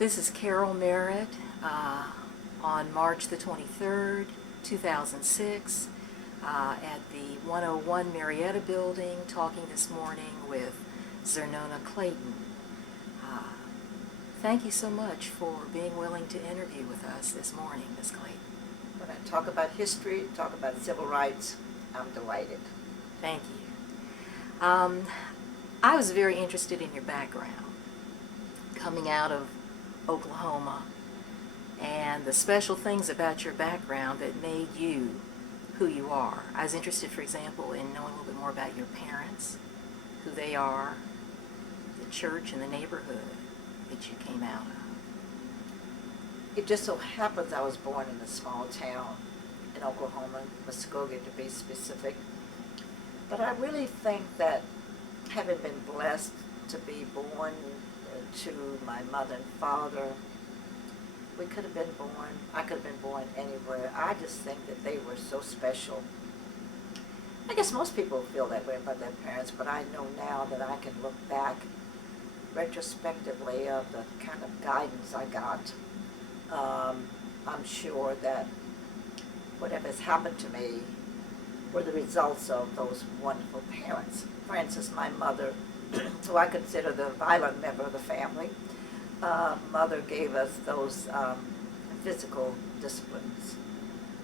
This is Carol Merritt on March the 23rd, 2006 at the 101 Marietta building, talking this morning with Xernona Clayton. Thank you so much for being willing to interview with us this morning, Ms. Clayton. When I talk about history, talk about civil rights, I'm delighted. Thank you. I was very interested in your background, coming out of Oklahoma, and the special things about your background that made you who you are. I was interested, for example, in knowing a little bit more about your parents, who they are, the church and the neighborhood that you came out of. It just so happens I was born in a small town in Oklahoma, Muskogee to be specific. But I really think that having been blessed to be born to my mother and father, I could have been born anywhere. I just think that they were so special. I guess most people feel that way about their parents, but I know now that I can look back retrospectively of the kind of guidance I got. I'm sure that whatever has happened to me were the results of those wonderful parents. For instance, my mother, who I consider the violent member of the family, mother gave us those physical disciplines.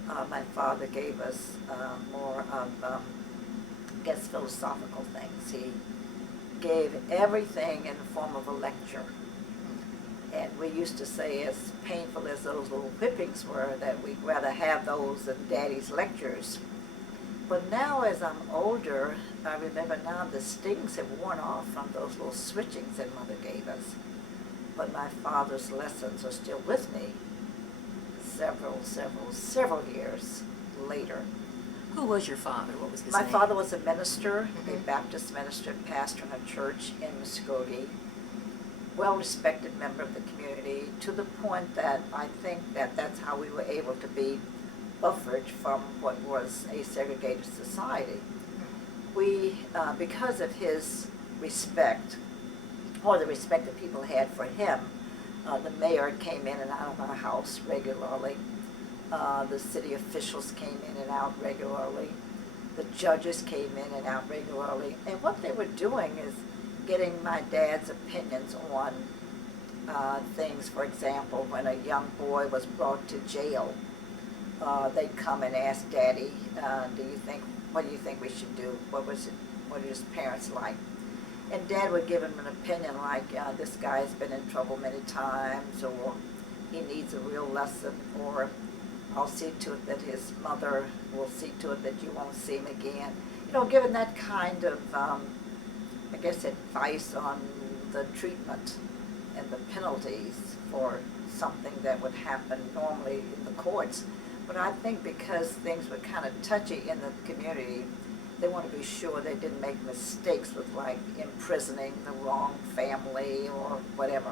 My father gave us more of, I guess, philosophical things. He gave everything in the form of a lecture. And we used to say, as painful as those little whippings were, that we'd rather have those than Daddy's lectures. But now, as I'm older, I remember now the stings have worn off from those little switchings that Mother gave us. But my father's lessons are still with me several years later. Who was your father? What was his My name? father was a minister, a Baptist minister, pastor in a church in Muskogee. Well-respected member of the community, to the point that I think that that's how we were able to be buffered from what was a segregated society. We, because of his respect, or the respect that people had for him, the mayor came in and out of our house regularly. The city officials came in and out regularly. The judges came in and out regularly. And what they were doing is getting my dad's opinions on things. For example, when a young boy was brought to jail, they'd come and ask Daddy, what do you think we should do? What are his parents like? And Dad would give him an opinion like, this guy's been in trouble many times, or he needs a real lesson, or I'll see to it that his mother will see to it that you won't see him again. You know, given that kind of, I guess, advice on the treatment and the penalties for something that would happen normally in the courts. But I think because things were kind of touchy in the community, they want to be sure they didn't make mistakes with, like, imprisoning the wrong family or whatever.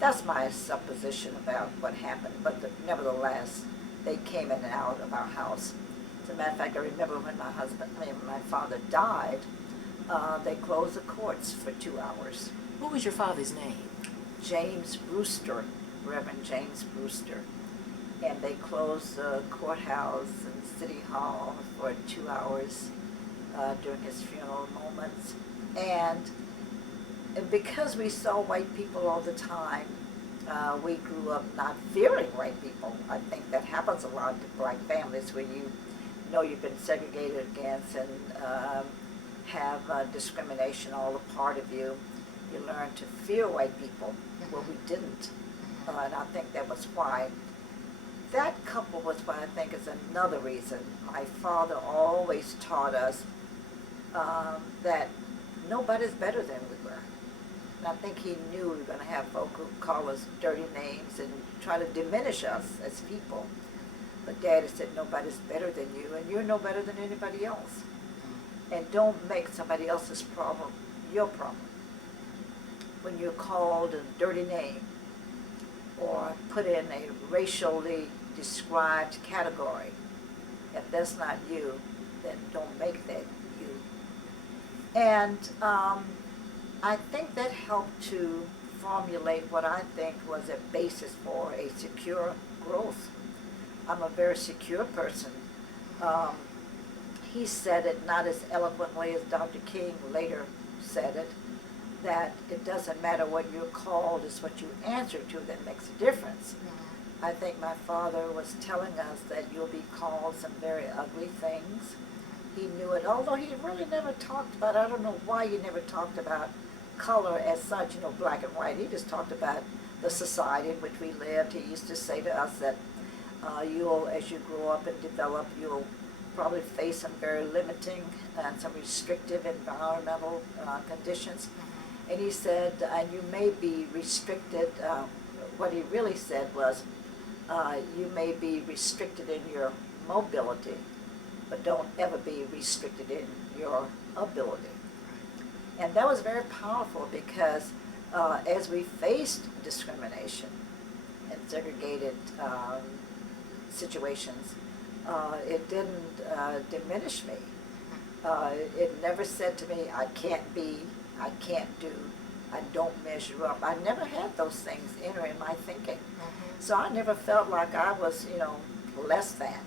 That's my supposition about what happened. But nevertheless, they came in and out of our house. As a matter of fact, I remember when my father died, they closed the courts for 2 hours. What was your father's name? James Brewster, Reverend James Brewster. And they closed the courthouse and City Hall for 2 hours during his funeral moments. And because we saw white people all the time, we grew up not fearing white people. I think that happens a lot to black families where you know you've been segregated against and have discrimination all a part of you. You learn to fear white people. Well, we didn't. And I think that was why. That coupled with what I think is another reason. My father always taught us that nobody's better than we were. And I think he knew we were going to have folk who call us dirty names and try to diminish us as people. But Daddy said nobody's better than you, and you're no better than anybody else. And don't make somebody else's problem your problem. When you're called a dirty name or put in a racially described category, if that's not you, then don't make that you. And I think that helped to formulate what I think was a basis for a secure growth. I'm a very secure person. Um, he said it not as eloquently as Dr. King later said it, that it doesn't matter what you're called, it's what you answer to that makes a difference. I think my father was telling us that you'll be called some very ugly things. He knew it, although he really never talked about, I don't know why he never talked about color as such, black and white. He just talked about the society in which we lived. He used to say to us that you'll, as you grow up and develop, you'll probably face some very limiting and some restrictive environmental conditions. And he said, and you may be restricted, what he really said was, you may be restricted in your mobility, but don't ever be restricted in your ability. And that was very powerful because as we faced discrimination and segregated situations, it didn't diminish me. It never said to me, I can't be, I can't do, I don't measure up. I never had those things enter in my thinking. So I never felt like I was, less than.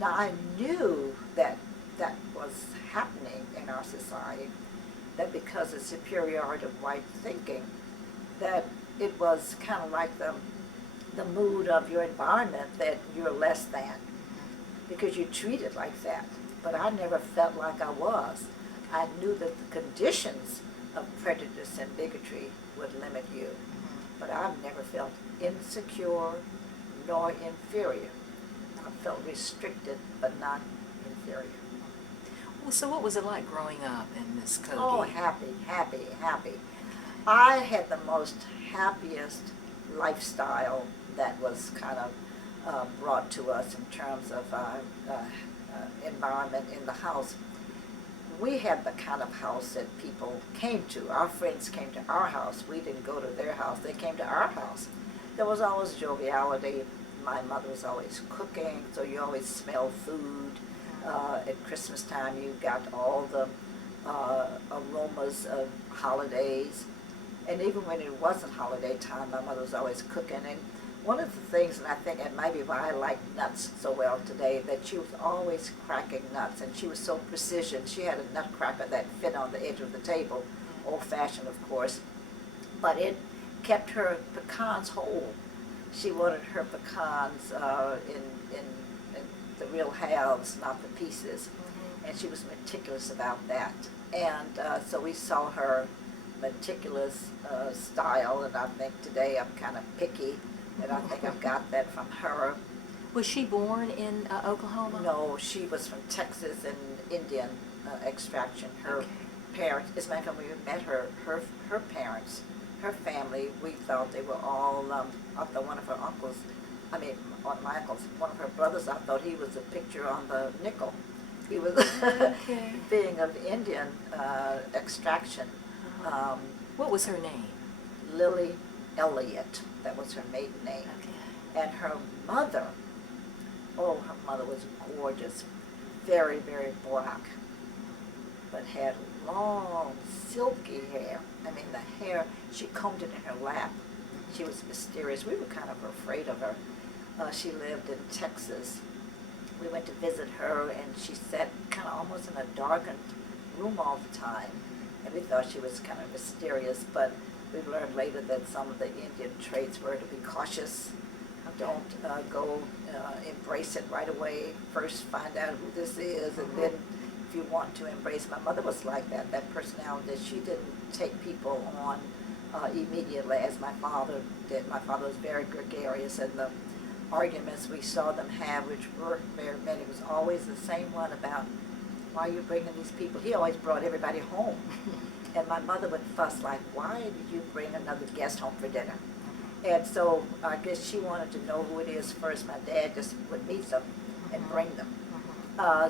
Now I knew that that was happening in our society, that because of superiority of white thinking, that it was kind of like the mood of your environment, that you're less than, because you're treated like that. But I never felt like I was. I knew that the conditions of prejudice and bigotry would limit you. But I've never felt insecure nor inferior. I felt restricted but not inferior. Well, so what was it like growing up in Muskogee? Oh, happy, happy, happy. I had the most happiest lifestyle that was kind of brought to us in terms of environment in the house. We had the kind of house that people came to. Our friends came to our house. We didn't go to their house. They came to our house. There was always joviality. My mother was always cooking, so you always smelled food. At Christmas time, you got all the aromas of holidays. And even when it wasn't holiday time, my mother was always cooking. And one of the things, and I think it might be why I like nuts so well today, that she was always cracking nuts, and she was so precision. She had a nutcracker that fit on the edge of the table, old-fashioned, of course, but it kept her pecans whole. She wanted her pecans in the real halves, not the pieces, and she was meticulous about that. And so we saw her meticulous style, and I think today I'm kind of picky, and I think I've got that from her. Was she born in Oklahoma? No, she was from Texas and Indian extraction. Her parents, as a matter of fact, when we met her parents, her family, we thought they were all, I thought one of her uncles, on my uncles, one of her brothers, I thought he was a picture on the nickel. He was being of Indian extraction. What was her name? Lily Elliott, that was her maiden name. And her mother, her mother was gorgeous, very, very black, but had long, silky hair. The hair, she combed it in her lap. She was mysterious. We were kind of afraid of her. She lived in Texas. We went to visit her, and she sat kind of almost in a darkened room all the time. And we thought she was kind of mysterious, but we learned later that some of the Indian traits were to be cautious. Don't go embrace it right away. First find out who this is, and then if you want to embrace. My mother was like that personality. She didn't take people on immediately as my father did. My father was very gregarious, and the arguments we saw them have, which were very many, was always the same one about, why are you bringing these people? He always brought everybody home. And my mother would fuss like, why did you bring another guest home for dinner? And so I guess she wanted to know who it is first. My dad just would meet them and bring them.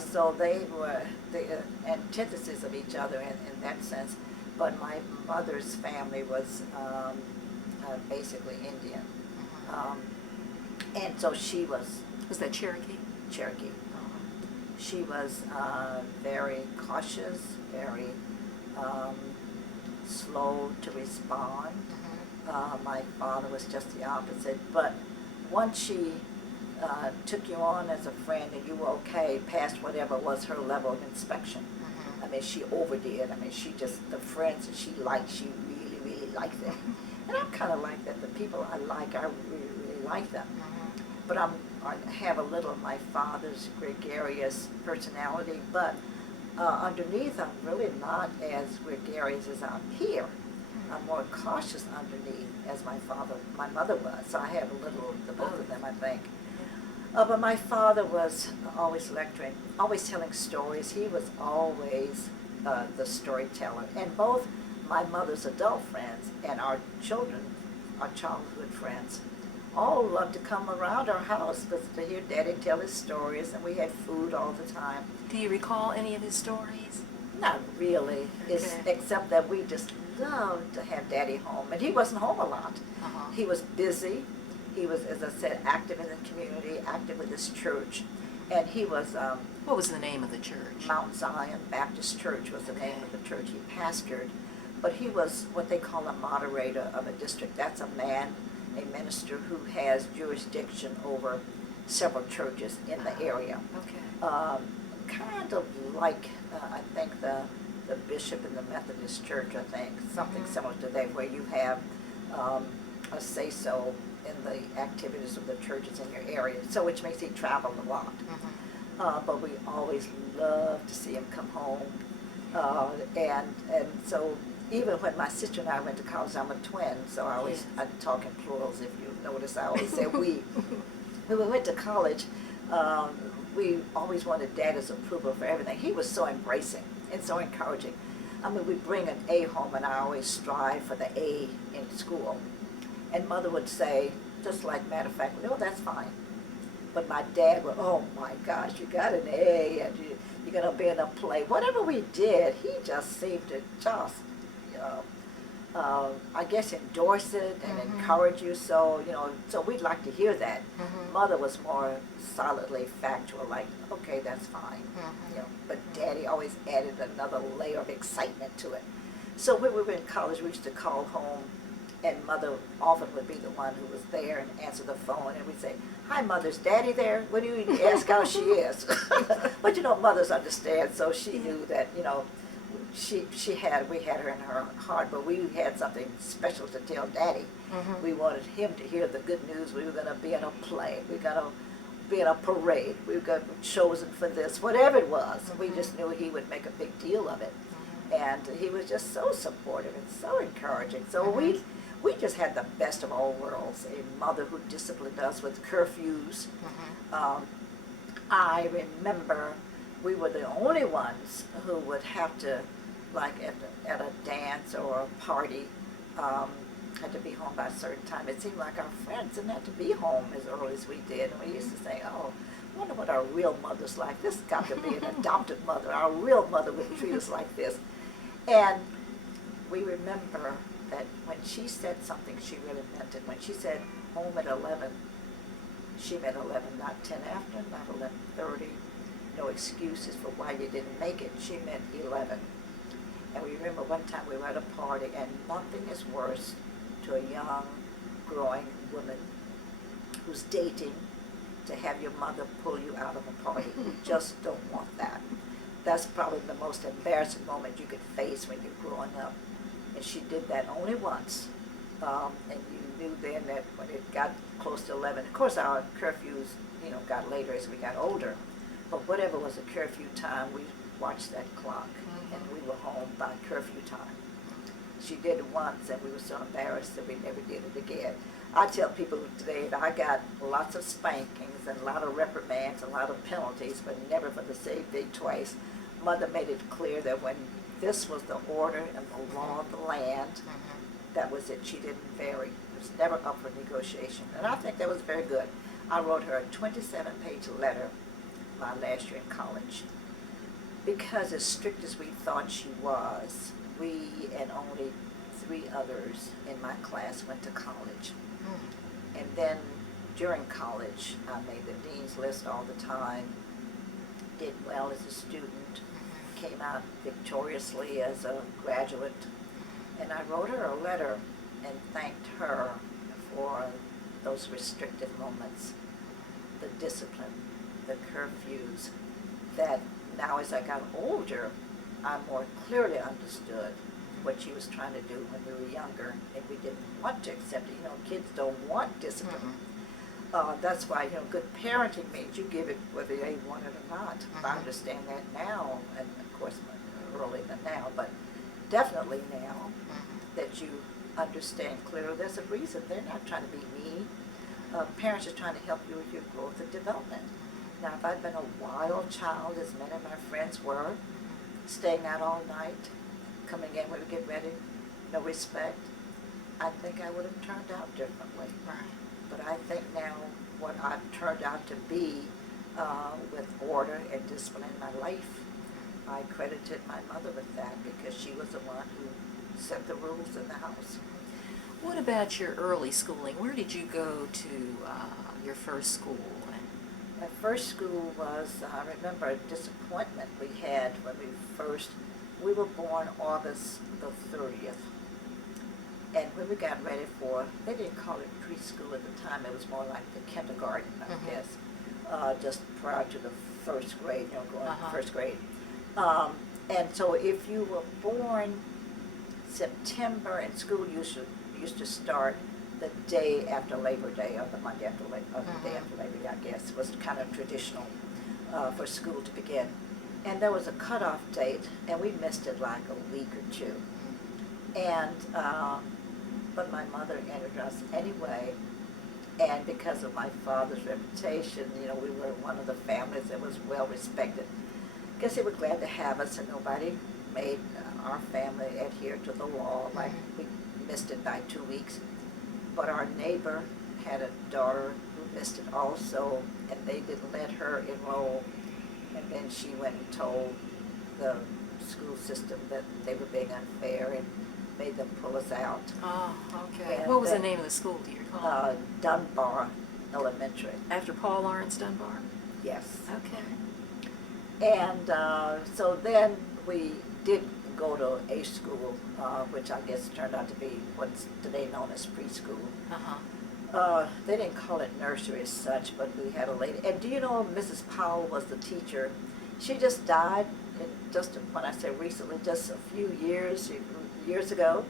So they were the antithesis of each other in that sense. But my mother's family was basically Indian. And so she was... Was that Cherokee? Cherokee. She was very cautious, very slow to respond. My father was just the opposite. But once she took you on as a friend and you were okay, past whatever was her level of inspection, Mhm. I mean, she overdid. I mean, she just, the friends that she liked, she really, really liked them. And I'm kind of like that. The people I like, I really, really like them. Mhm. But I have a little of my father's gregarious personality, but underneath I'm really not as gregarious as I'm here. I'm more cautious underneath as my mother was. So I have a little of the both of them, I think. But my father was always lecturing, always telling stories. He was always the storyteller. And both my mother's adult friends and our childhood friends, all loved to come around our house to hear Daddy tell his stories, and we had food all the time. Do you recall any of his stories? Not really, Okay. except that we just loved to have Daddy home, and he wasn't home a lot. Uh-huh. He was busy. He was, as I said, active in the community, active with his church, and he was What was the name of the church? Mount Zion Baptist Church was the name of the church he pastored, but he was what they call a moderator of a district. That's a man, a minister who has jurisdiction over several churches in the area. Okay. Kind of like, I think, the bishop in the Methodist Church, I think, something Mhm. similar to that, where you have a say-so in the activities of the churches in your area, so which makes he travel a lot. Mhm. But we always loved to see him come home. And so even when my sister and I went to college, I'm a twin, so I talk in plurals if you notice. I always say we. When we went to college, we always wanted Daddy's approval for everything. He was so embracing and so encouraging. I mean, we bring an A home, and I always strive for the A in school. And Mother would say, just like matter of fact, no, that's fine. But my dad would, oh my gosh, you got an A, and you're going to be in a play. Whatever we did, he just seemed to just, you know, I guess endorse it and Mhm. encourage you. So, so we'd like to hear that. Mhm. Mother was more solidly factual, like, okay, that's fine. Mhm. But Daddy always added another layer of excitement to it. So when we were in college, we used to call home, and Mother often would be the one who was there and answer the phone, and we'd say, "Hi, Mother, is Daddy there?" When you ask how she is. But mothers understand, so she knew that, we had her in her heart, but we had something special to tell Daddy. Mhm. We wanted him to hear the good news. We were going to be in a play. We were going to be in a parade. We were going to be chosen for this, whatever it was. We just knew he would make a big deal of it. And he was just so supportive and so encouraging. So we just had the best of all worlds. A mother who disciplined us with curfews. Mhm. I remember we were the only ones who would have to, like at a dance or a party, had to be home by a certain time. It seemed like our friends didn't have to be home as early as we did. And we used to say, oh, I wonder what our real mother's like. This has got to be an adopted mother. Our real mother would treat us like this. And we remember that when she said something, she really meant it. When she said home at 11, she meant 11, not 10 after, not 11:30. No excuses for why you didn't make it. She meant 11. And we remember one time we were at a party, and nothing is worse to a young, growing woman who's dating to have your mother pull you out of a party. You just don't want that. That's probably the most embarrassing moment you could face when you're growing up. And she did that only once. And you knew then that when it got close to 11, of course our curfews, got later as we got older. But whatever was a curfew time, we watched that clock, and we were home by curfew time. She did it once, and we were so embarrassed that we never did it again. I tell people today that I got lots of spankings and a lot of reprimands, a lot of penalties, but never for the same thing twice. Mother made it clear that when this was the order and the law of the land, that was it. She didn't vary. It was never up for negotiation. And I think that was very good. I wrote her a 27-page letter my last year in college. Because as strict as we thought she was, we and only 3 others in my class went to college. And then during college, I made the dean's list all the time, did well as a student, came out victoriously as a graduate. And I wrote her a letter and thanked her for those restrictive moments, the discipline, the curfews, that now as I got older, I more clearly understood what she was trying to do when we were younger, and we didn't want to accept it. You know, kids don't want discipline. That's why, you know, good parenting means you give it whether they want it or not. I understand that now, and of course earlier than now, but definitely now that you understand clearly there's a reason. They're not trying to be mean. Parents are trying to help you with your growth and development. Now, if I'd been a wild child, as many of my friends were, staying out all night, coming in when we get ready, no respect, I think I would have turned out differently. Right. But I think now what I've turned out to be with order and discipline in my life, I credited my mother with that because she was the one who set the rules in the house. What about your early schooling? Where did you go to your first school? My first school was, I remember a disappointment we had when we were born August the 30th. And when we got ready for, they didn't call it preschool at the time, it was more like the kindergarten, I guess, just prior to the first grade, you know, going to first grade. And so if you were born September, and school used to start the day after Labor Day, or the Monday after Labor, or the day after Labor Day, I guess, was kind of traditional for school to begin. And there was a cutoff date, and we missed it like a week or two. And, but my mother entered us anyway, and because of my father's reputation, you know, we were one of the families that was well respected. I guess they were glad to have us, and nobody made our family adhere to the law, like we missed it by 2 weeks. But our neighbor had a daughter who missed it also, and they didn't let her enroll. And then she went and told the school system that they were being unfair and made them pull us out. Oh, okay. And What was the name of the school, do you recall? Dunbar Elementary. After Paul Lawrence Dunbar? Yes. Okay. And so then we did go to a school, which I guess turned out to be what's today known as preschool. They didn't call it nursery as such, but we had a lady. And do you know Mrs. Powell was the teacher? She just died, just when I say recently, just a few years ago.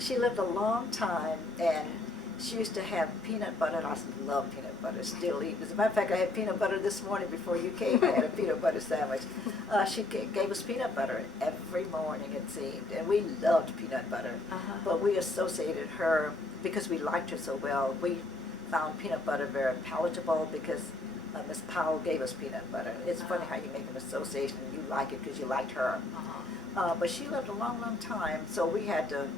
She lived a long time, and she used to have peanut butter, and I love peanut butter, still eat. As a matter of fact, I had peanut butter this morning before you came. I had a peanut butter sandwich. She gave us peanut butter every morning, it seemed, and we loved peanut butter. But we associated her, because we liked her so well, we found peanut butter very palatable because Miss Powell gave us peanut butter. It's funny how you make an association and you like it because you liked her. But she lived a long, long time, so we had to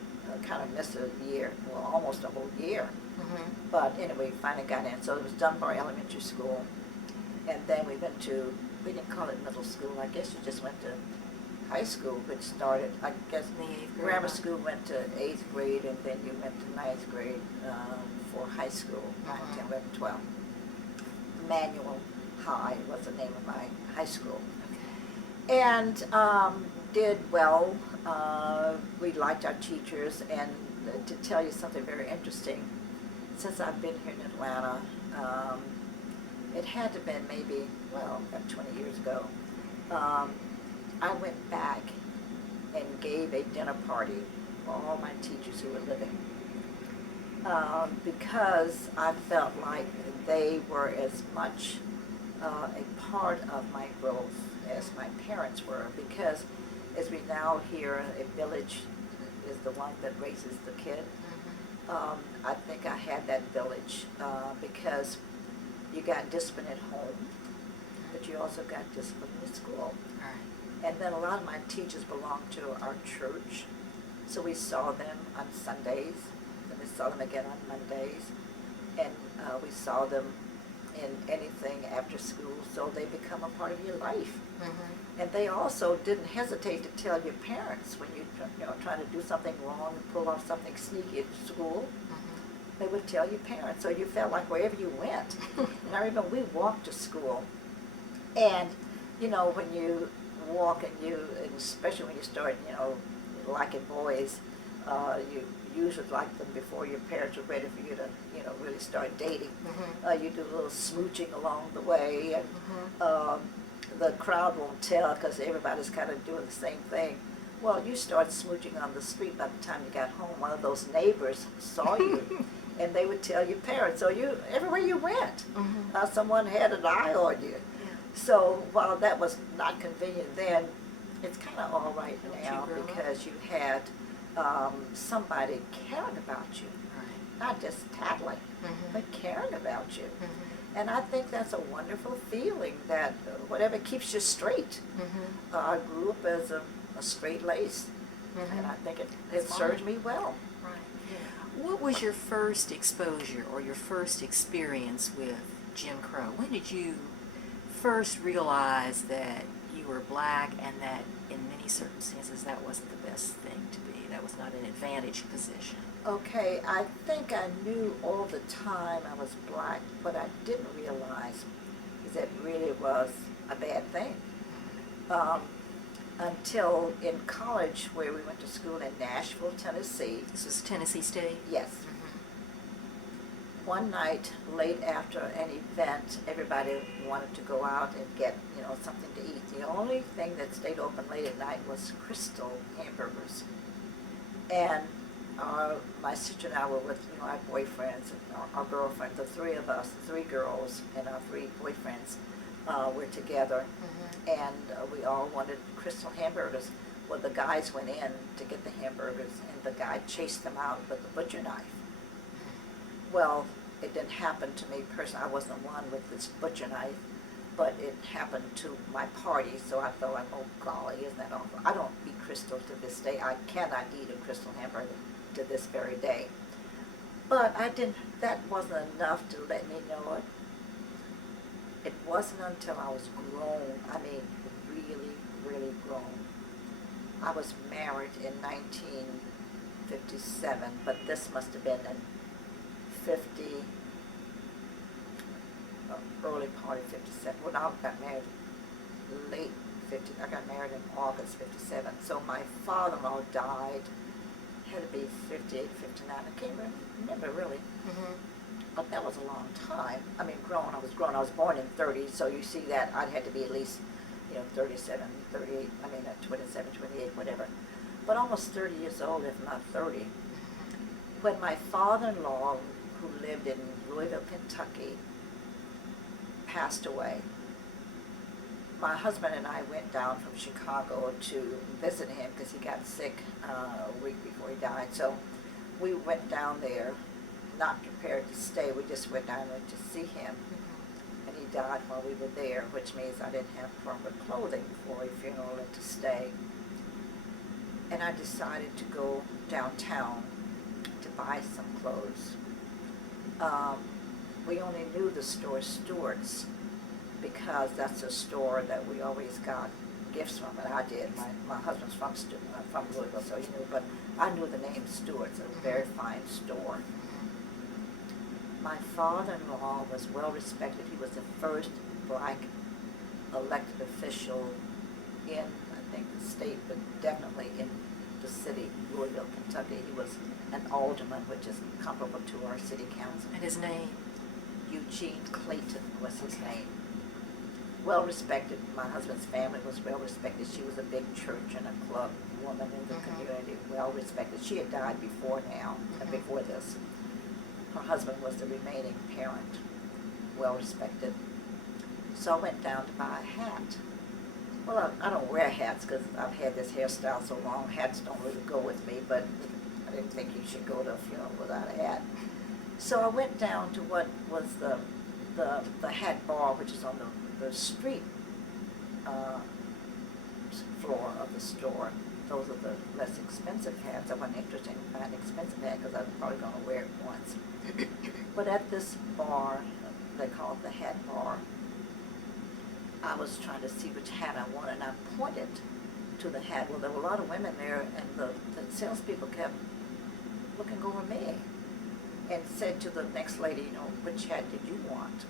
kind of miss a year, well, almost a whole year. But anyway, finally got in. So it was Dunbar Elementary School, and then we went to, we didn't call it middle school, I guess you just went to high school, which started, I guess, in the 8th grade. grammar school went to 8th grade, and then you went to 9th grade for high school, 9, 10, 11, 12. Manual High was the name of my high school. Okay. And did well. We liked our teachers, and to tell you something very interesting, since I've been here in Atlanta, it had to have been maybe, well, about 20 years ago, I went back and gave a dinner party for all my teachers who were living, because I felt like they were as much a part of my growth as my parents were, because as we now hear, a village is the one that raises the kid. I think I had that village because you got discipline at home, but you also got discipline in school. And then a lot of my teachers belonged to our church, so we saw them on Sundays, and we saw them again on Mondays, and we saw them in anything after school, so they become a part of your life. And they also didn't hesitate to tell your parents when you know, trying to do something wrong and pull off something sneaky at school. They would tell your parents, so you felt like wherever you went. And I remember we walked to school, and you know, when you walk and especially when you start, you know, liking boys, you usually like them before your parents were ready for you to, really start dating. You do a little smooching along the way, and the crowd won't tell because everybody's kind of doing the same thing. Well, you start smooching on the street. By the time you got home, one of those neighbors saw you, and they would tell your parents. So everywhere you went, someone had an eye on you. So while that was not convenient then, it's kind of all right now because you had somebody caring about you, not just tattling, but caring about you. And I think that's a wonderful feeling that whatever keeps you straight. I grew up as a straight lace, and I think it served me well. What was your first exposure or your first experience with Jim Crow? When did you first realize that you were black and that in many circumstances that wasn't the best thing to be? That was not an advantaged position. Okay, I think I knew all the time I was black. What I didn't realize is that it really was a bad thing. Until in college, where we went to school in Nashville, Tennessee. This was Tennessee State? Yes. One night, late after an event, everybody wanted to go out and get, something to eat. The only thing that stayed open late at night was Crystal hamburgers. And my sister and I were with, our boyfriends and our girlfriends, the three of us, the three girls and our three boyfriends were together. And we all wanted Crystal hamburgers. Well, the guys went in to get the hamburgers, and the guy chased them out with a butcher knife. Well, it didn't happen to me personally. I wasn't the one with this butcher knife, but it happened to my party, so I felt like, oh golly, isn't that awful? I don't eat Crystal to this day. I cannot eat a Crystal hamburger to this very day. But that wasn't enough to let me know it. It wasn't until I was grown, I mean really, really grown. I was married in 1957, but this must have been in early part of 57. Well, I got married late 50. I got married in August 57. So my father-in-law died, had to be 58, 59. I can't remember really. But that was a long time. I mean, I was grown. I was born in 30, so you see that I'd had to be at least, 37, 38, 27, 28, whatever. But almost 30 years old, if not 30. When my father-in-law, who lived in Louisville, Kentucky, passed away, my husband and I went down from Chicago to visit him because he got sick a week before he died. So we went down there, not prepared to stay. We just went down there to see him. And he died while we were there, which means I didn't have proper clothing for a funeral and to stay. And I decided to go downtown to buy some clothes. We only knew the store Stewart's because that's a store that we always got gifts from, and I did. My husband's from Louisville, so he knew, but I knew the name Stewart's, a very fine store. My father-in-law was well respected. He was the first black elected official in, I think, the state, but definitely in the city, Louisville, Kentucky. He was an alderman, which is comparable to our city council. And his name? Eugene Clayton was his name. Well respected. My husband's family was well respected. She was a big church and a club woman in the community, well respected. She had died before now, before this. Her husband was the remaining parent, well respected. So I went down to buy a hat. Well, I don't wear hats because I've had this hairstyle so long. Hats don't really go with me, but I didn't think you should go to a funeral without a hat. So I went down to what was the hat bar, which is on the street floor of the store. Those are the less expensive hats. I wasn't interested in buying an expensive hat because I was probably going to wear it once. But at this bar, they call it the hat bar, I was trying to see which hat I wanted, and I pointed to the hat. Well, there were a lot of women there, and the salespeople kept looking over me and said to the next lady, which hat did you want?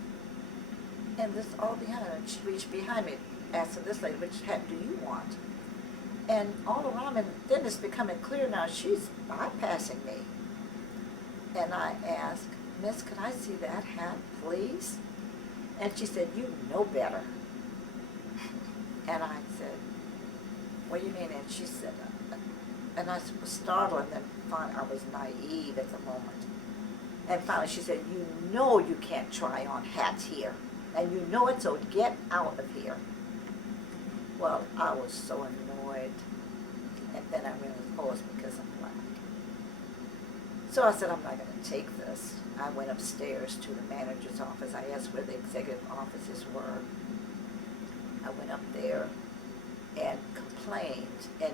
And this all behind her, and she reached behind me, asking this lady, which hat do you want? And all around, and then it's becoming clear now she's bypassing me. And I asked, Miss, could I see that hat, please? And she said, you know better. And I said, what do you mean? And she said, and I was startled, and then finally I was naive at the moment. And finally she said, you know you can't try on hats here. And you know it, so get out of here. Well, I was so annoyed. And then I realized, oh, it's because I'm black. So I said, I'm not going to take this. I went upstairs to the manager's office. I asked where the executive offices were. I went up there and complained. And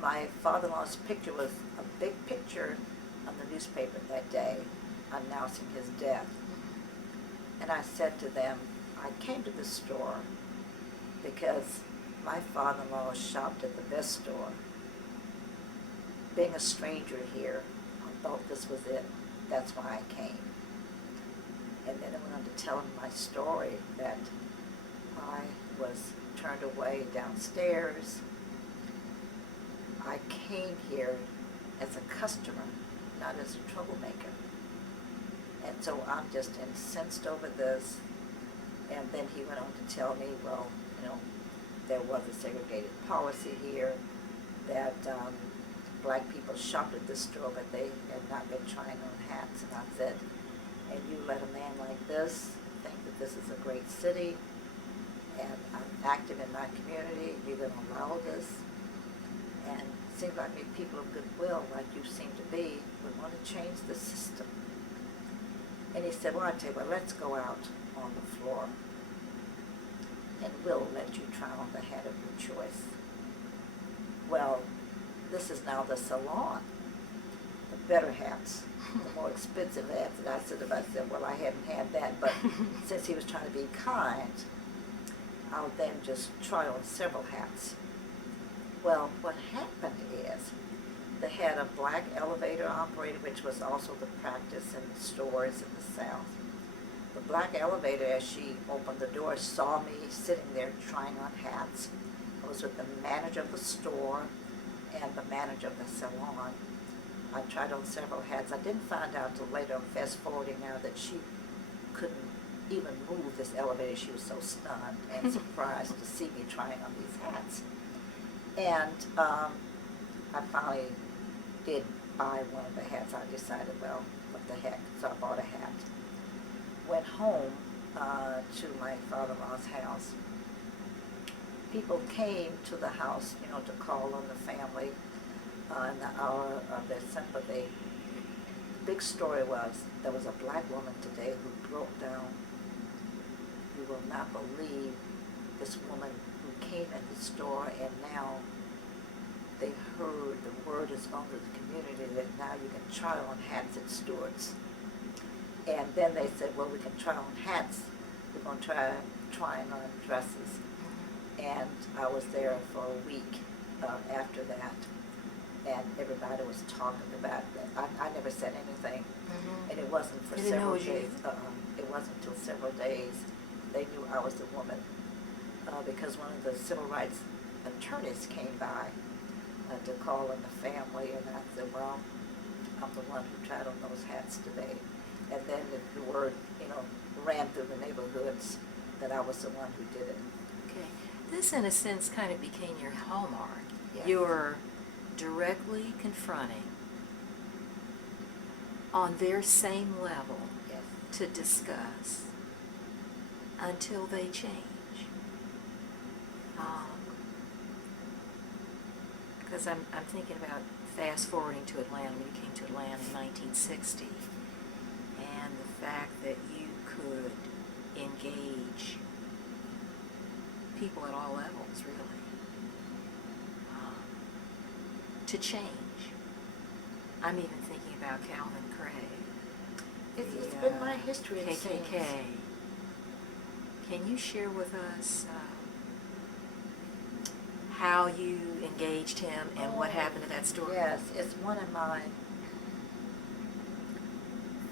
my father-in-law's picture was a big picture on the newspaper that day announcing his death. And I said to them, I came to this store because my father-in-law shopped at the best store. Being a stranger here, I thought this was it. That's why I came. And then I went on to tell him my story, that I was turned away downstairs. I came here as a customer, not as a troublemaker. And so I'm just incensed over this. And then he went on to tell me, well, you know, there was a segregated policy here, that black people shopped at this store, but they had not been trying on hats. And I said, and you let a man like this think that this is a great city, and I'm active in my community, and you're going to allow this? And it seems like maybe people of goodwill, like you seem to be, would want to change the system. And he said, well, I tell you what, let's go out on the floor, and we'll let you try on the hat of your choice. Well, this is now the salon, the better hats, the more expensive hats. And I said to myself, well, I hadn't had that, but since he was trying to be kind, I'll then just try on several hats. Well, what happened is, they had a black elevator operator, which was also the practice in the stores in the South. The black elevator, as she opened the door, saw me sitting there trying on hats. I was with the manager of the store and the manager of the salon. I tried on several hats. I didn't find out till later, I'm fast forwarding now, that she couldn't even move this elevator. She was so stunned and surprised to see me trying on these hats. And I finally did buy one of the hats. I decided, well, what the heck, so I bought a hat. Went home to my father-in-law's house. People came to the house, you know, to call on the family in the hour of their sympathy. The big story was, there was a black woman today who broke down. You will not believe this woman who came in the store, and now they heard, the word is gone to the community that now you can try on hats at Stewart's. And then they said, well, we can try on hats. We're going to try trying on dresses. And I was there for a week after that. And everybody was talking about that. I never said anything. And it wasn't for several days. It wasn't until several days they knew I was the woman. Because one of the civil rights attorneys came by to call on the family, and I said, well, I'm the one who tried on those hats today. And then the word, you know, ran through the neighborhoods that I was the one who did it. Okay. This, in a sense, kind of became your hallmark. Yes. You're directly confronting on their same level Yes. to discuss until they change. Because I'm thinking about fast forwarding to Atlanta. When you came to Atlanta in 1960, and the fact that you could engage people at all levels, really, to change. I'm even thinking about Calvin Craig. It's been my history, it seems. KKK. Can you share with us how you engaged him and what happened to that story? Yes, it's one of my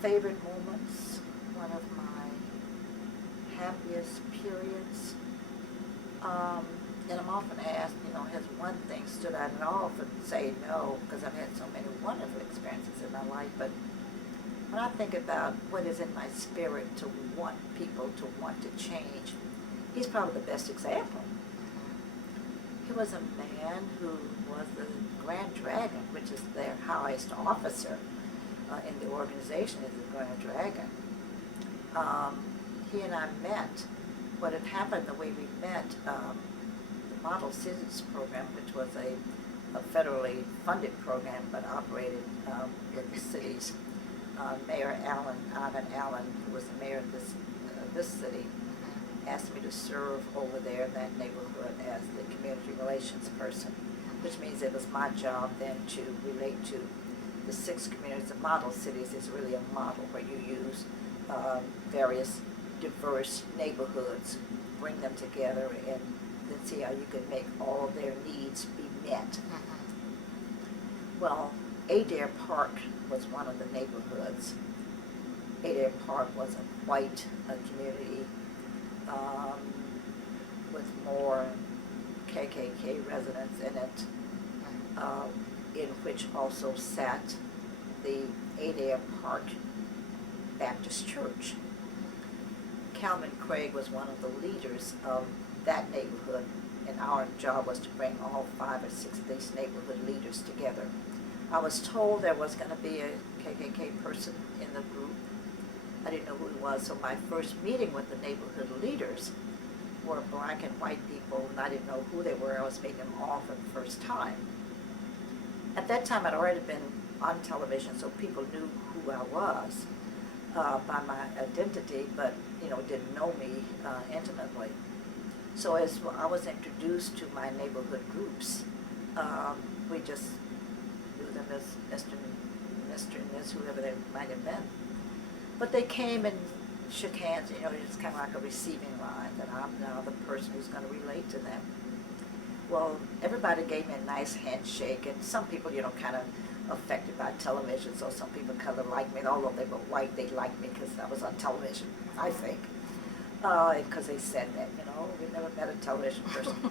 favorite moments, one of my happiest periods. And I'm often asked, has one thing stood out? And I often say no, because I've had so many wonderful experiences in my life. But when I think about what is in my spirit to want people to want to change, he's probably the best example. He was a man who was the Grand Dragon, which is their highest officer in the organization, is the Grand Dragon. He and I met. What had happened, the way we met, the Model Cities program, which was a federally funded program but operated in the cities. Mayor Ivan Allen, who was the mayor of this city, asked me to serve over there in that neighborhood as the community relations person, which means it was my job then to relate to the 6 communities. The model cities is really a model where you use various diverse neighborhoods, bring them together, and then see how you can make all their needs be met. Well, Adair Park was one of the neighborhoods. Adair Park was a white community with more KKK residents in it, in which also sat the Adair Park Baptist Church. Calvin Craig was one of the leaders of that neighborhood, and our job was to bring all 5 or 6 of these neighborhood leaders together. I was told there was going to be a KKK person in the group. I didn't know who he was, so my first meeting with the neighborhood leaders were black and white people, and I didn't know who they were. I was meeting them all for the first time. At that time, I'd already been on television, so people knew who I was by my identity, but didn't know me intimately. So as I was introduced to my neighborhood groups, we just knew them as Mr. and Ms., whoever they might have been. But they came and shook hands, it's kind of like a receiving line, that I'm now the person who's going to relate to them. Well, everybody gave me a nice handshake, and some people, kind of affected by television, so some people kind of liked me, and although they were white, they liked me because I was on television, I think, because they said that, we never met a television person.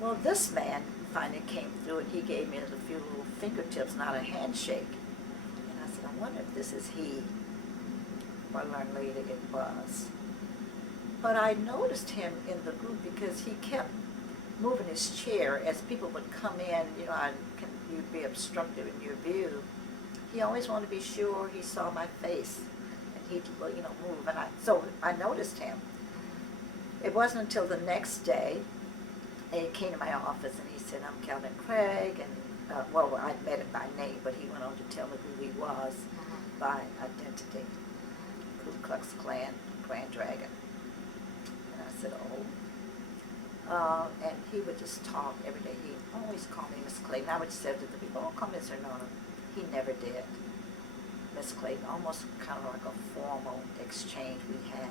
Well, this man finally came through, and he gave me a few little fingertips, not a handshake. And I said, I wonder if this is he. Well, I learned later it was. But I noticed him in the group because he kept moving his chair as people would come in, you'd be obstructed in your view. He always wanted to be sure he saw my face, and he'd, move. And so I noticed him. It wasn't until the next day, he came to my office and he said, I'm Calvin Craig, and I met him by name, but he went on to tell me who he was by identity. Klux Klan, Grand Dragon. And I said, and he would just talk every day. He always called me Miss Clayton. I would say to the people, call me Xernona. He never did. Miss Clayton, almost kind of like a formal exchange we had.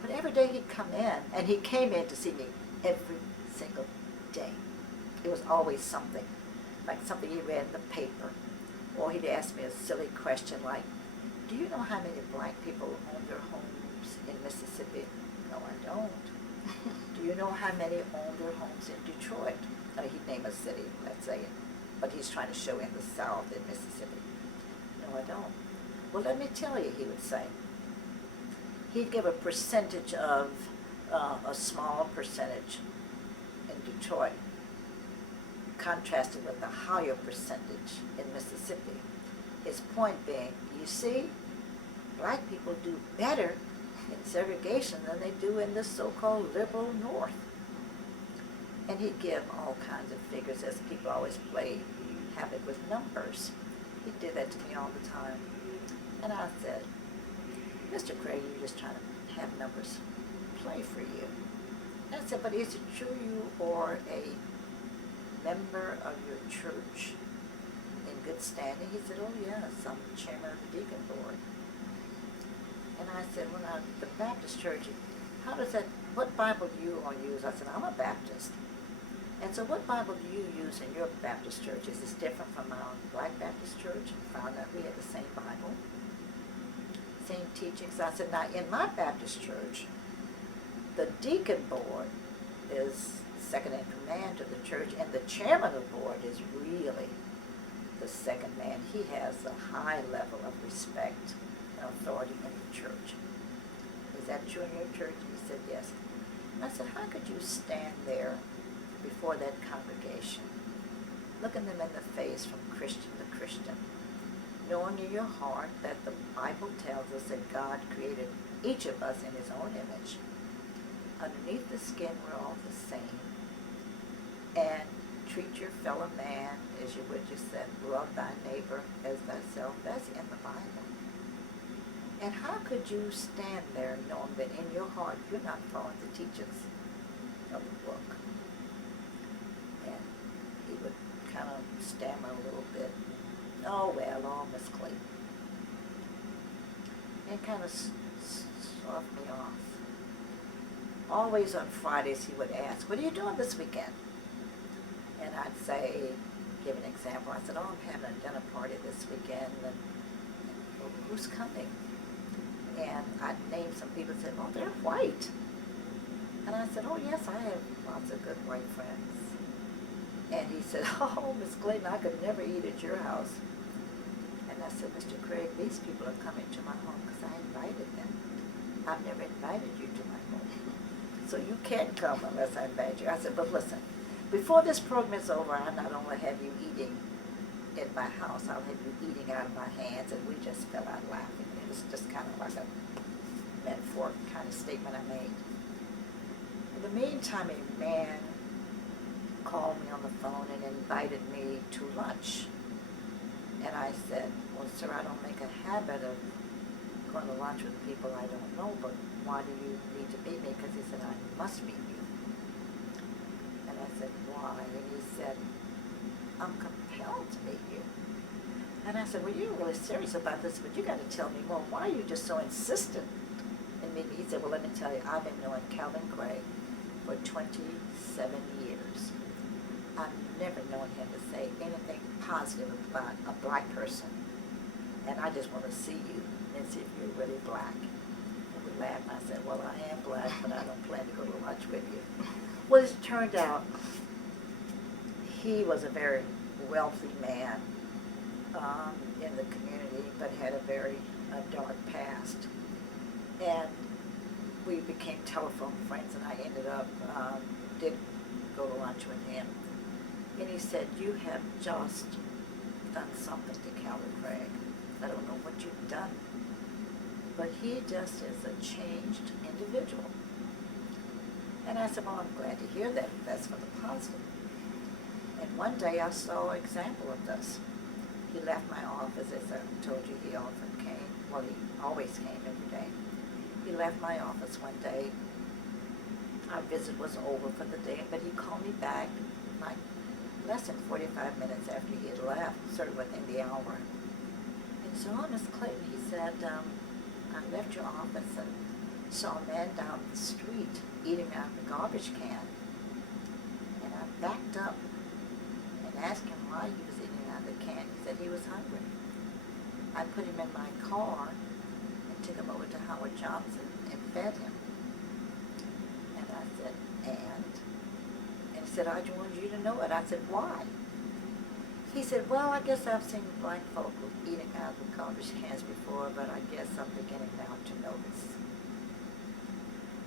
But every day he'd come in, and he came in to see me every single day. It was always something, like something he read in the paper. Or he'd ask me a silly question like, do you know how many black people own their homes in Mississippi? No, I don't. Do you know how many own their homes in Detroit? He'd name a city, let's say, but he's trying to show in the South in Mississippi. No, I don't. Well, let me tell you, he would say. He'd give a percentage of, a small percentage in Detroit, contrasted with the higher percentage in Mississippi. His point being, you see, black people do better in segregation than they do in this so-called liberal North. And he'd give all kinds of figures, as people always play havoc with numbers. He did that to me all the time. And I said, Mr. Craig, you're just trying to have numbers play for you. And I said, but is it true you are a member of your church in good standing? He said, oh yes, I'm chairman of the deacon board. And I said, well now, the Baptist church, how does that, what Bible do you all use? I said, I'm a Baptist. And so what Bible do you use in your Baptist church? Is this different from our Black Baptist church? And found out we had the same Bible, same teachings. I said, now in my Baptist church, the deacon board is second in command to the church, and the chairman of the board is really the second man. He has a high level of respect and authority in the church. Is that true in your church? He said, yes. And I said, how could you stand there before that congregation, looking them in the face from Christian to Christian, knowing in your heart that the Bible tells us that God created each of us in his own image. Underneath the skin, we're all the same. And treat your fellow man as you would yourself. Love thy neighbor as thyself. That's in the Bible. And how could you stand there knowing that in your heart you're not following the teachings of the book? And he would kind of stammer a little bit. Oh, well, oh, Miss Clayton. And kind of sloughed me off. Always on Fridays he would ask, what are you doing this weekend? And I'd say, give an example. I said, oh, I'm having a dinner party this weekend. And well, who's coming? And I'd name some people and said, oh, they're white. And I said, oh, yes, I have lots of good white friends. And he said, oh, Miss Clayton, I could never eat at your house. And I said, Mr. Craig, these people are coming to my home because I invited them. I've never invited you to my home. So you can't come unless I invite you. I said, but listen, before this program is over, I'll not only have you eating in my house, I'll have you eating out of my hands. And we just fell out laughing. It was just kind of like a metaphor kind of statement I made. In the meantime, a man called me on the phone and invited me to lunch. And I said, well, sir, I don't make a habit of going to lunch with people I don't know, but why do you need to meet me? Because he said, I must meet you. And I said, why? And he said, I'm compelled to meet you. And I said, well, you're really serious about this, but you got to tell me more. Why are you just so insistent in meeting me? He said, well, let me tell you, I've been knowing Calvin Craig for 27 years. I've never known him to say anything positive about a black person. And I just want to see you and see if you're really black. And we laughed, and I said, well, I am black, but I don't plan to go to lunch with you. Well, it turned out he was a very wealthy man in the community, but had a very dark past. And we became telephone friends, and I ended up, did go to lunch with him. And he said, you have just done something to Calvin Craig. I don't know what you've done. But he just is a changed individual. And I said, well, I'm glad to hear that. That's for the positive. And one day I saw an example of this. He left my office, as I told you, he often came. Well, he always came every day. He left my office one day. Our visit was over for the day, but he called me back like less than 45 minutes after he had left, sort of within the hour. And so, Miss Clayton, he said, I left your office and saw a man down the street eating out of the garbage can. And I backed up and asked him why he was eating out of the can. He said he was hungry. I put him in my car and took him over to Howard Johnson and fed him. And I said, and? And he said, I just wanted you to know it. I said, why? He said, well, I guess I've seen black folk eating out of garbage cans before, but I guess I'm beginning now to notice.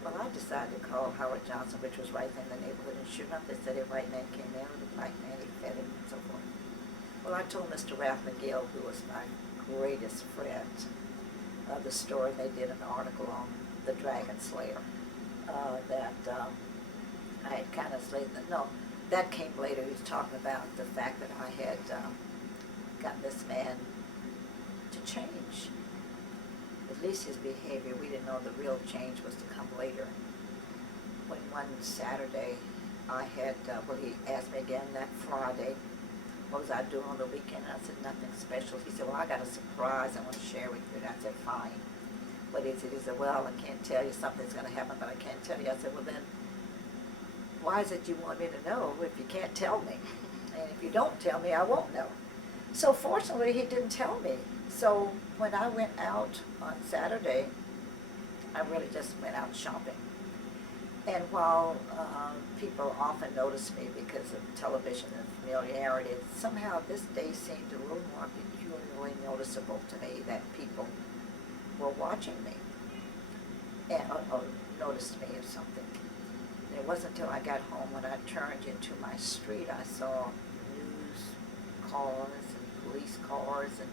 Well, I decided to call Howard Johnson, which was right in the neighborhood, and sure enough, they said a white man came in with a black man, he fed him, and so forth. Well, I told Mr. Ralph McGill, who was my greatest friend, the story. They did an article on the Dragon Slayer, that I had kind of slayed the, no, that came later. He was talking about the fact that I had gotten this man to change. At least his behavior. We didn't know the real change was to come later. When one Saturday I had, well, he asked me again that Friday, what was I doing on the weekend? And I said, nothing special. He said, well, I got a surprise I want to share with you. And I said, fine. What is it? He said, well, I can't tell you. Something's going to happen, but I can't tell you. I said, well, then, why is it you want me to know if you can't tell me? And if you don't tell me, I won't know. So fortunately, he didn't tell me. So when I went out on Saturday, I really just went out shopping. And while people often notice me because of television and familiarity, somehow this day seemed a little more peculiarly noticeable to me that people were watching me and or noticed me or something. And it wasn't until I got home when I turned into my street I saw news cars and police cars and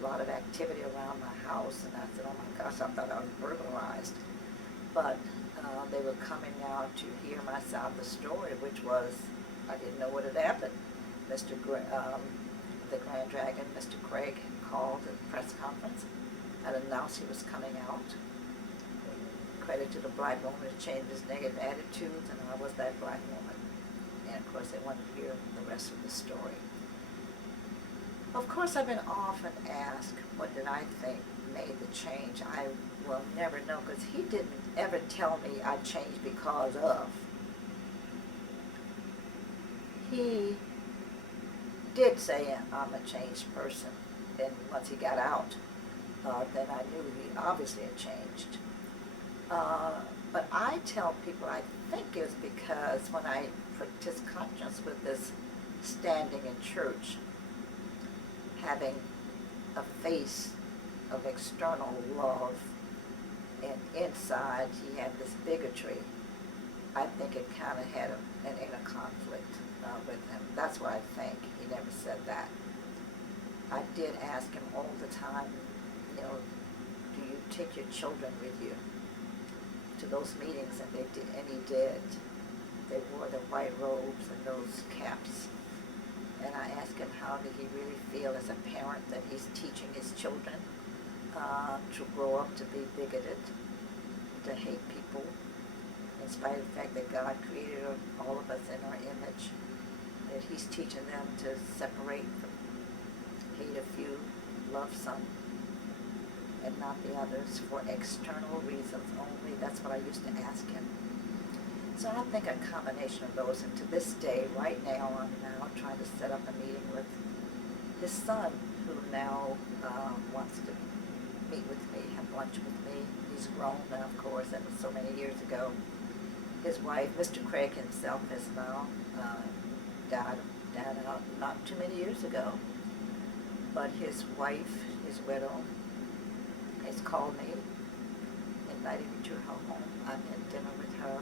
a lot of activity around my house, and I said, oh my gosh, I thought I was burglarized. But they were coming out to hear my side of the story, which was, I didn't know what had happened. The Grand Dragon, Mr. Craig, had called a press conference and announced he was coming out. Credit to the black woman who changed his negative attitudes, and I was that black woman. And of course they wanted to hear the rest of the story. Of course, I've been often asked, what did I think made the change? I will never know, because he didn't ever tell me I changed because of. He did say I'm a changed person, and once he got out, then I knew he obviously had changed. But I tell people I think it was because when I practiced conscience with this standing in church, having a face of external love, and inside he had this bigotry, I think it kind of had an inner conflict with him. That's what I think. He never said that. I did ask him all the time, you know, do you take your children with you to those meetings? And they did, and he did. They wore the white robes and those caps. And I asked him how did he really feel as a parent that he's teaching his children to grow up to be bigoted, to hate people, in spite of the fact that God created all of us in our image, that he's teaching them to separate, hate a few, love some, and not the others for external reasons only. That's what I used to ask him. So I think a combination of those, and to this day, right now, I'm now trying to set up a meeting with his son, who now wants to meet with me, have lunch with me. He's grown now, of course, that was so many years ago. His wife, Mr. Craig himself, has now died out not too many years ago. But his wife, his widow, has called me, invited me to her home. I've had dinner with her.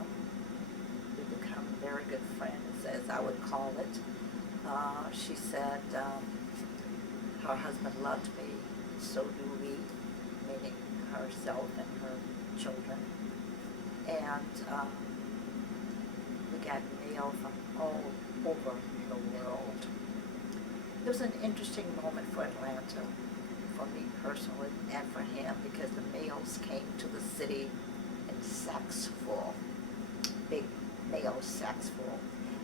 We've become very good friends, as I would call it. She said her husband loved me, so do we, meaning herself and her children. And we got mail from all over the world. It was an interesting moment for Atlanta, for me personally, and for him, because the mails came to the city in sacks full, big mail sacks full.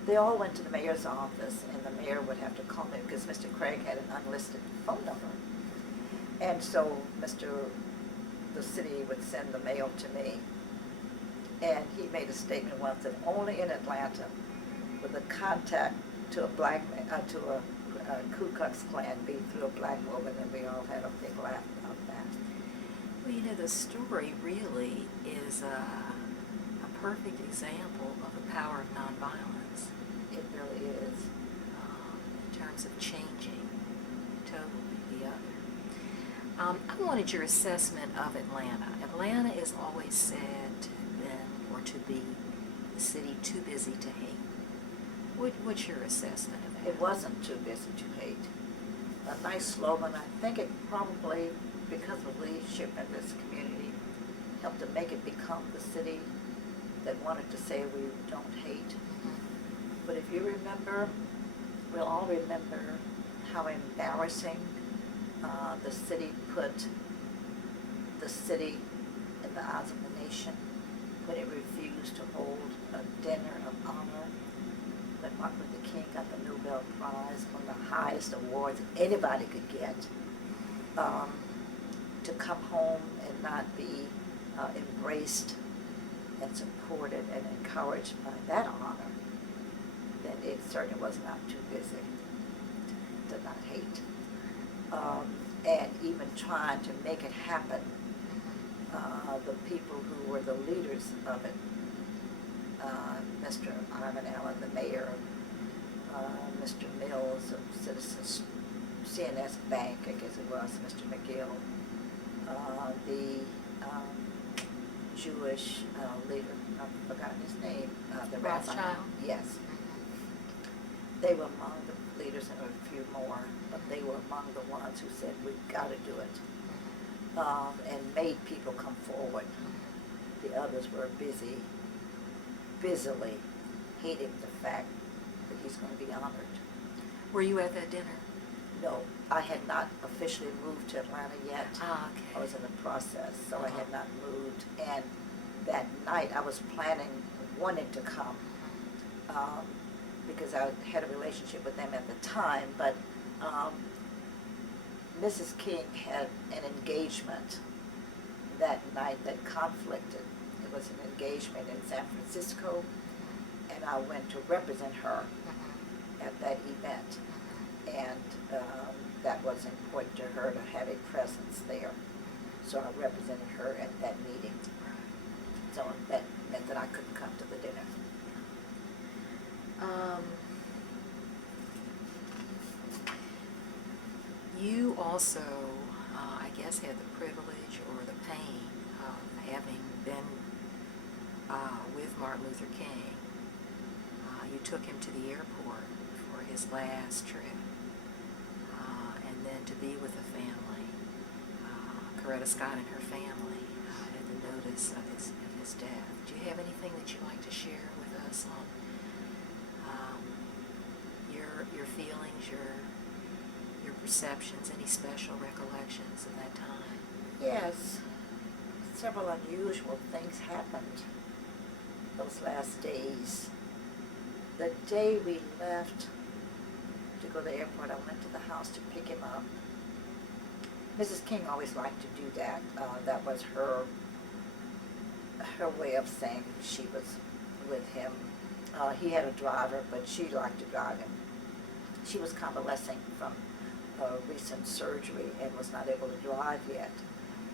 They all went to the mayor's office, and the mayor would have to call me because Mr. Craig had an unlisted phone number. And so the city would send the mail to me. And he made a statement once that only in Atlanta would the contact to a Ku Klux Klan be through a black woman, and we all had a big laugh about that. Well, you know, the story really is a perfect example of the power of nonviolence. It really is. In terms of changing totally the other. I wanted your assessment of Atlanta. Atlanta is always said to have been, or to be, the city too busy to hate. What's your assessment of that? It wasn't too busy to hate. A nice slogan. I think it probably, because of leadership in this community, helped to make it become the city that wanted to say we don't hate. But if you remember, we'll all remember how embarrassing the city put the city in the eyes of the nation when it refused to hold a dinner of honor when Martin Luther King got the Nobel Prize, one of the highest awards anybody could get, to come home and not be embraced and supported and encouraged by that honor, then it certainly was not too busy to not hate. And even trying to make it happen, the people who were the leaders of it Mr. Ivan Allen, the mayor, Mr. Mills of Citizens CNS Bank, I guess it was, Mr. McGill, the Jewish leader, I've forgotten his name, the rabbi. Rothschild? Yes. They were among the leaders and a few more, but they were among the ones who said, we've got to do it, and made people come forward. The others were busily hating the fact that he's going to be honored. Were you at that dinner? No, I had not officially moved to Atlanta yet. Ah, okay. I was in the process, so I had not moved. And that night, I was wanting to come, because I had a relationship with them at the time. But Mrs. King had an engagement that night that conflicted. It was an engagement in San Francisco, and I went to represent her at that event. And that was important to her to have a presence there. So I represented her at that meeting. So that meant that I couldn't come to the dinner. You also, I guess, had the privilege or the pain of having been with Martin Luther King. You took him to the airport for his last trip, and then to be with the family. Coretta Scott and her family had the notice of his death. Do you have anything that you'd like to share with us on your feelings, your perceptions, any special recollections of that time? Yes, several unusual things happened those last days. The day we left to go to the airport, I went to the house to pick him up. Mrs. King always liked to do that. That was her way of saying she was with him. He had a driver, but she liked to drive him. She was convalescing from recent surgery and was not able to drive yet.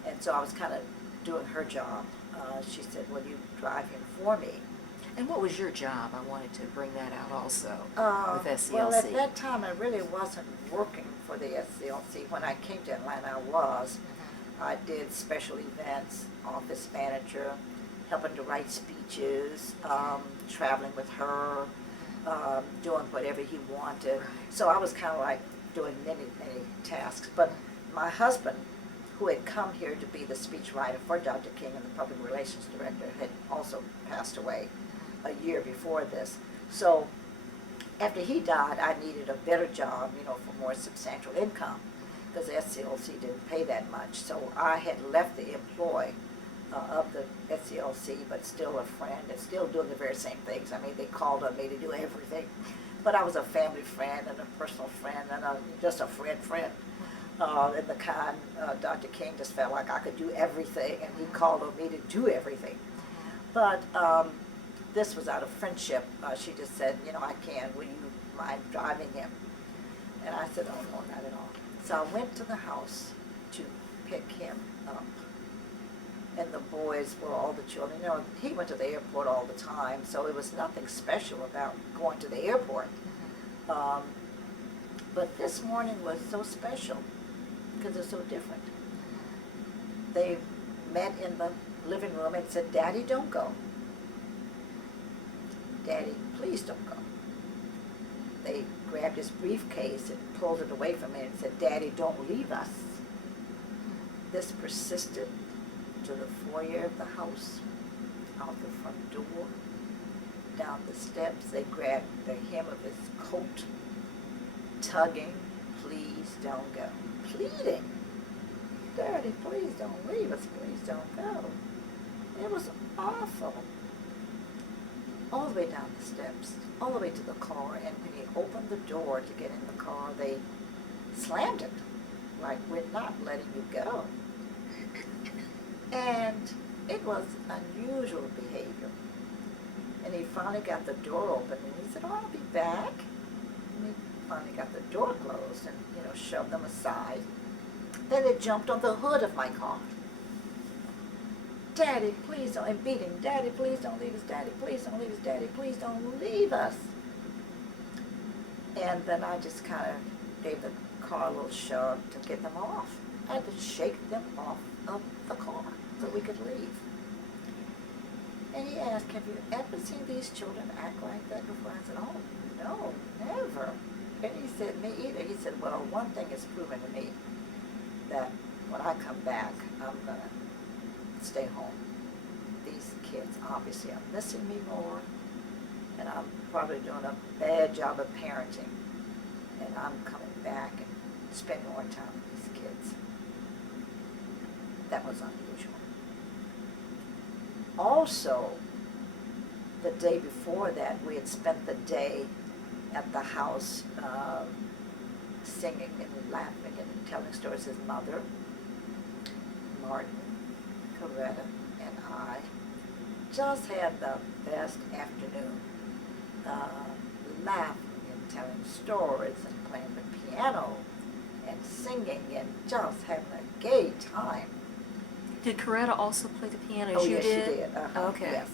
And so I was kind of doing her job. She said, "Will you drive him for me?" And what was your job? I wanted to bring that out also with SCLC. Well, at that time, I really wasn't working for the SCLC. When I came to Atlanta, I was. I did special events, office manager, helping to write speeches, traveling with her, doing whatever he wanted. Right. So I was kind of like doing many tasks. But my husband, who had come here to be the speechwriter for Dr. King and the public relations director, had also passed away a year before this. So after he died, I needed a better job, for more substantial income, because SCLC didn't pay that much. So I had left the employ of the SCLC, but still a friend and still doing the very same things. I mean, they called on me to do everything. But I was a family friend and a personal friend and just a friend. And the kind, Dr. King just felt like I could do everything, and he called on me to do everything. But this was out of friendship. She just said, I can. Will you mind driving him? And I said, oh, no, not at all. So I went to the house to pick him up. And the boys were all the children. He went to the airport all the time, so it was nothing special about going to the airport. But this morning was so special because it's so different. They met in the living room and said, "Daddy, don't go. Daddy, please don't go." They grabbed his briefcase and pulled it away from me and said, "Daddy, don't leave us." This persisted to the foyer of the house, out the front door, down the steps. They grabbed the hem of his coat, tugging, "Please don't go." Pleading, "Daddy, please don't leave us, please don't go." It was awful. All the way down the steps, all the way to the car, and when he opened the door to get in the car, they slammed it, like, "We're not letting you go." And it was unusual behavior. And he finally got the door open, and he said, "Oh, I'll be back." And he finally got the door closed and, shoved them aside. Then they jumped on the hood of my car. Daddy, please don't, and beating, Daddy, please don't leave us, Daddy, please don't leave us, Daddy, please don't leave us. And then I just kind of gave the car a little shove to get them off. I had to shake them off of the car so we could leave. And he asked, have you ever seen these children act like that before? I said, oh, no, never. And he said, me either. He said, well, one thing is proven to me, that when I come back, I'm going to stay home. These kids obviously are missing me more, and I'm probably doing a bad job of parenting, and I'm coming back and spending more time with these kids. That was unusual. Also, the day before that, we had spent the day at the house singing and laughing and telling stories. His mother, Martin, Coretta, and I just had the best afternoon laughing and telling stories and playing the piano and singing and just having a gay time. Did Coretta also play the piano as Oh, you yes, did? she did. Okay. Yes,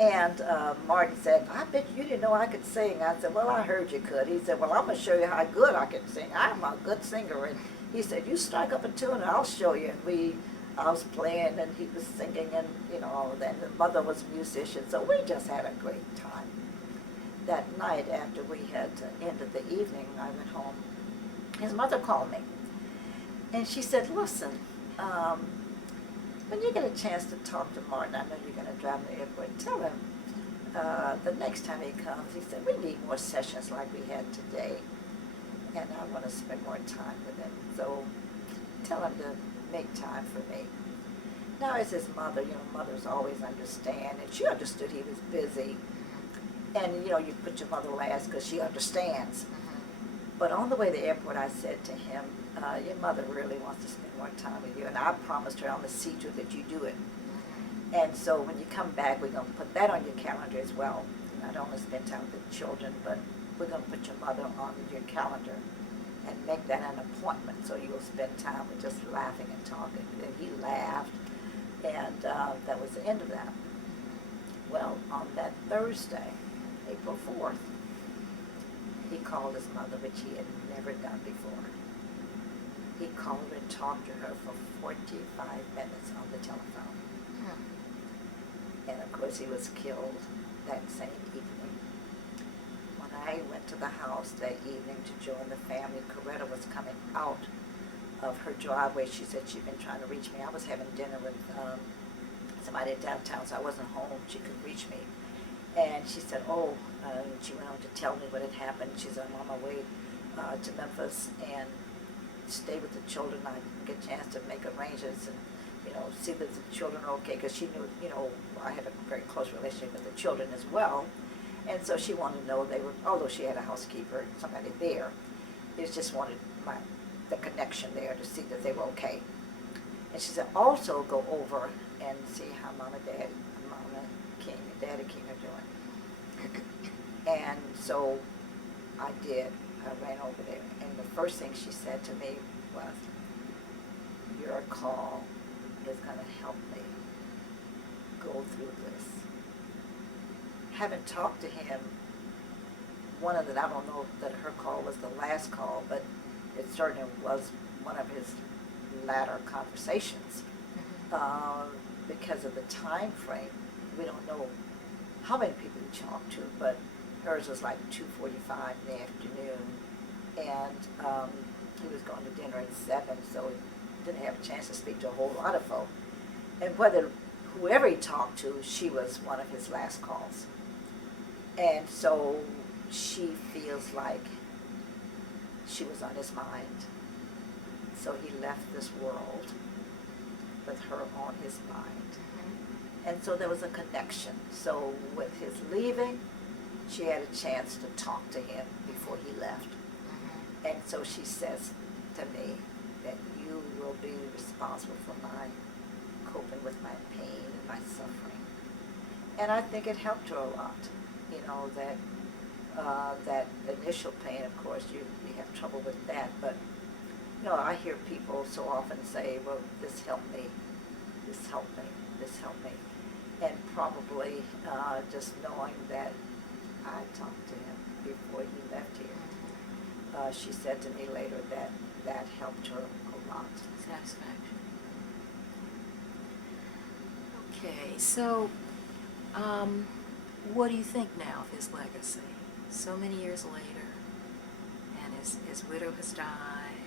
And Martin said, I bet you didn't know I could sing. I said, well, I heard you could. He said, well, I'm going to show you how good I can sing. I'm a good singer. And he said, you strike up a tune and I'll show you. And I was playing and he was singing and, all of that. And the mother was a musician. So we just had a great time. That night after we had ended the evening, I went home. His mother called me. And she said, listen, when you get a chance to talk to Martin, I know you're going to drive him to the airport, tell him the next time he comes, he said, we need more sessions like we had today, and I want to spend more time with him. So tell him to make time for me. Now, as his mother, mothers always understand, and she understood he was busy. And, you put your mother last because she understands. But on the way to the airport, I said to him, your mother really wants to spend more time with you, and I promised her I'm going to see to it that you do it. And so when you come back, we're going to put that on your calendar as well. Not only spend time with the children, but we're going to put your mother on your calendar and make that an appointment so you'll spend time with just laughing and talking. And he laughed, and that was the end of that. Well, on that Thursday, April 4th, he called his mother, which he had never done before. He called and talked to her for 45 minutes on the telephone. And of course he was killed that same evening. When I went to the house that evening to join the family, Coretta was coming out of her driveway. She said she'd been trying to reach me. I was having dinner with somebody downtown, so I wasn't home. She couldn't reach me. And she said, she went on to tell me what had happened. She said, I'm on my way to Memphis and stay with the children. I get a chance to make arrangements and, see that the children are okay, because she knew, I had a very close relationship with the children as well. And so she wanted to know they were, although she had a housekeeper, somebody there, they just wanted the connection there to see that they were okay. And she said, also go over and see how Mama King and Daddy King are doing. And so I did. I ran over there. And the first thing she said to me was, your call is going to help me go through this. Haven't talked to him. I don't know that her call was the last call, but it certainly was one of his latter conversations. Because of the time frame, we don't know how many people he talked to, but hers was like 2:45 in the afternoon, and he was going to dinner at 7, so he didn't have a chance to speak to a whole lot of folk. And whoever he talked to, she was one of his last calls. And so she feels like she was on his mind. So he left this world with her on his mind. And so there was a connection. So with his leaving, she had a chance to talk to him before he left. And so she says to me that you will be responsible for my coping with my pain and my suffering. And I think it helped her a lot. That initial pain, of course, you have trouble with that. But, I hear people so often say, well, this helped me. This helped me. this helped me. And probably just knowing that I talked to him before he left here. She said to me later that that helped her a lot. Satisfaction. Okay, so what do you think now of his legacy? So many years later, and his widow has died,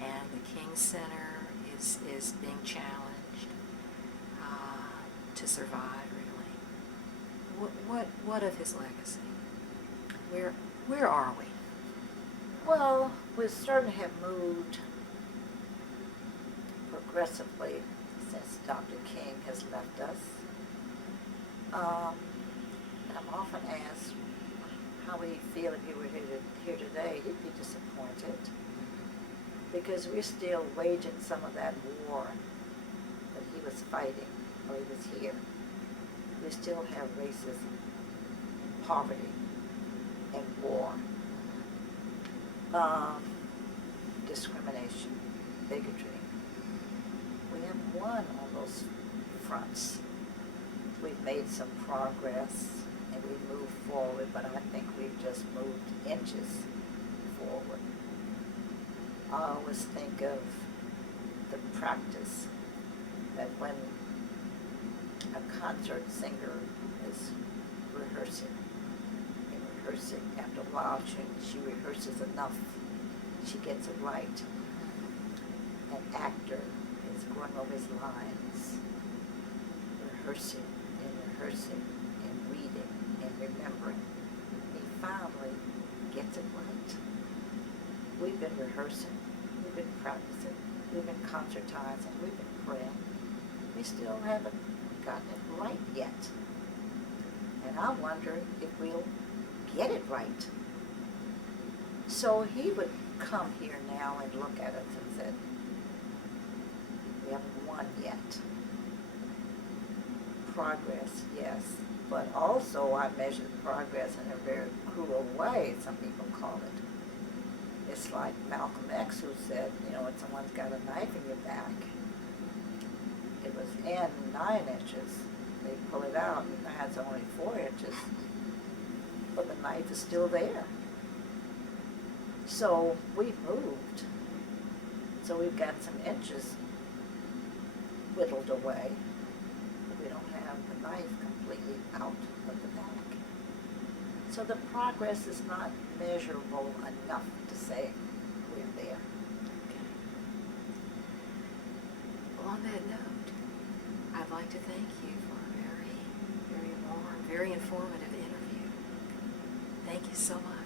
and the King Center is being challenged to survive, really. What of his legacy? Where are we? Well, we're starting to have moved progressively since Dr. King has left us. I'm often asked how he'd feel if he were here today. He'd be disappointed because we're still waging some of that war that he was fighting while he was here. We still have racism, poverty, and war. Discrimination, bigotry. We haven't won on those fronts. We've made some progress and we've moved forward, but I think we've just moved inches forward. I always think of the practice that when a concert singer is rehearsing, after a while she rehearses enough, she gets it right. An actor is going over his lines, rehearsing and reading and remembering. He finally gets it right. We've been rehearsing, we've been practicing, we've been concertizing, we've been praying. We still haven't gotten it right yet. And I wonder if we'll get it right. So he would come here now and look at us and said, we haven't won yet. Progress, yes, but also I measure progress in a very cruel way, some people call it. It's like Malcolm X who said, when someone's got a knife in your back, it was in 9 inches, they pull it out and now it's only 4 inches, but the knife is still there. So we've moved. So we've got some inches whittled away. But we don't have the knife completely out of the back. So the progress is not measurable enough to say we're there. Okay. Well, on that note, I'd like to thank you for a very, very warm, very informative interview. Thank you so much.